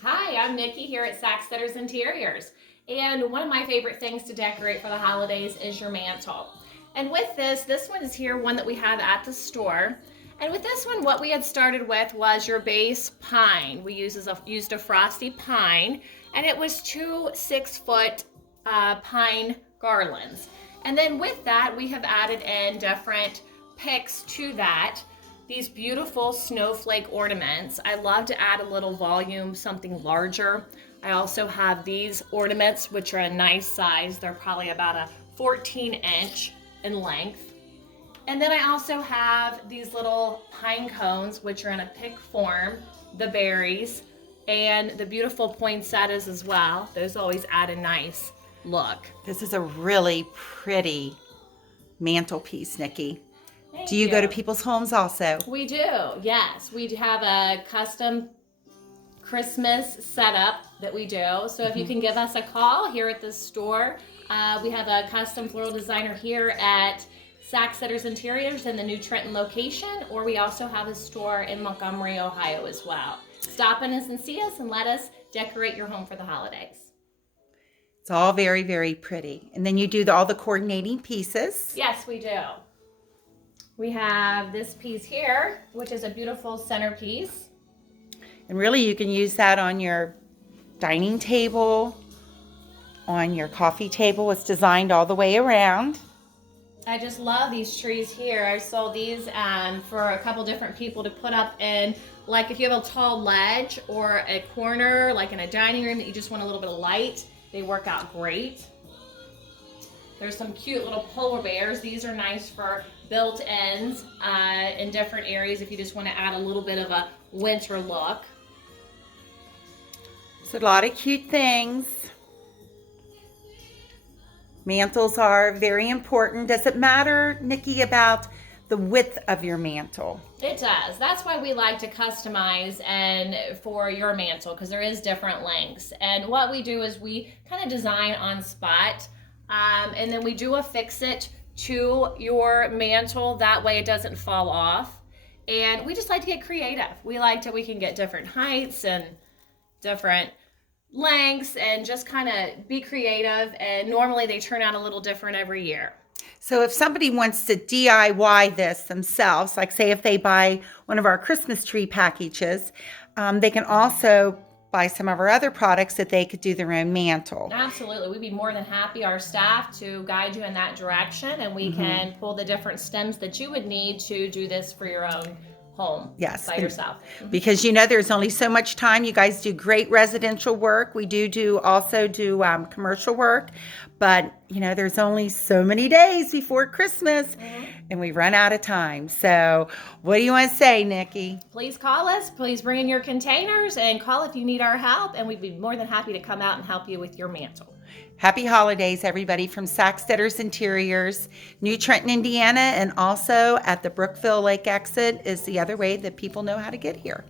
Hi, I'm Nikki here at Sacksteder's Interiors. And one of my favorite things to decorate for the holidays is your mantle. And with this one is here, one that we have at the store. And with this one, what we had started with was your base pine. We used a frosty pine, and it was two 6-foot pine garlands. And then with that, we have added in different picks to that. These beautiful snowflake ornaments. I love to add a little volume, something larger. I also have these ornaments, which are a nice size. They're probably about a 14-inch in length. And then I also have these little pine cones, which are in a pick form, the berries, and the beautiful poinsettias as well. Those always add a nice look. This is a really pretty mantelpiece, Nikki. Thank Do you you. go to people's homes also? We do, yes. We have a custom Christmas setup that we do. So if you can give us a call here at the store, we have a custom floral designer here at Sacksteder's Interiors in the New Trenton location, or we also have a store in Montgomery, Ohio as well. Stop in us and see us and let us decorate your home for the holidays. It's all very, very pretty. And then you do all the coordinating pieces. Yes, we do. We have this piece here, which is a beautiful centerpiece. And really you can use that on your dining table, on your coffee table. It's designed all the way around. I just love these trees here. I sold these for a couple different people to put up in, like if you have a tall ledge or a corner, like in a dining room that you just want a little bit of light, they work out great. There's some cute little polar bears. These are nice for built-ins in different areas if you just want to add a little bit of a winter look. It's a lot of cute things. Mantles are very important. Does it matter, Nikki, about the width of your mantle? It does. That's why we like to customize and for your mantle, because there is different lengths. And what we do is we kind of design on spot, and then we do affix it to your mantle. That way it doesn't fall off. And we just like to get creative. We can get different heights and different lengths and just kind of be creative. And normally they turn out a little different every year. So if somebody wants to DIY this themselves, like say if they buy one of our Christmas tree packages, they can also buy some of our other products that they could do their own mantle. Absolutely. We'd be more than happy, our staff, to guide you in that direction, and we can pull the different stems that you would need to do this for your own home. Yes, by yourself. Because there's only so much time. You guys do great residential work. We also do commercial work, but there's only so many days before Christmas, and we run out of time. So what do you want to say, Nikki? Please call us. Please bring in your containers and call if you need our help, and we'd be more than happy to come out and help you with your mantle. Happy holidays, everybody, from Sacksteder's Interiors, New Trenton, Indiana, and also at the Brookville Lake exit is the other way that people know how to get here.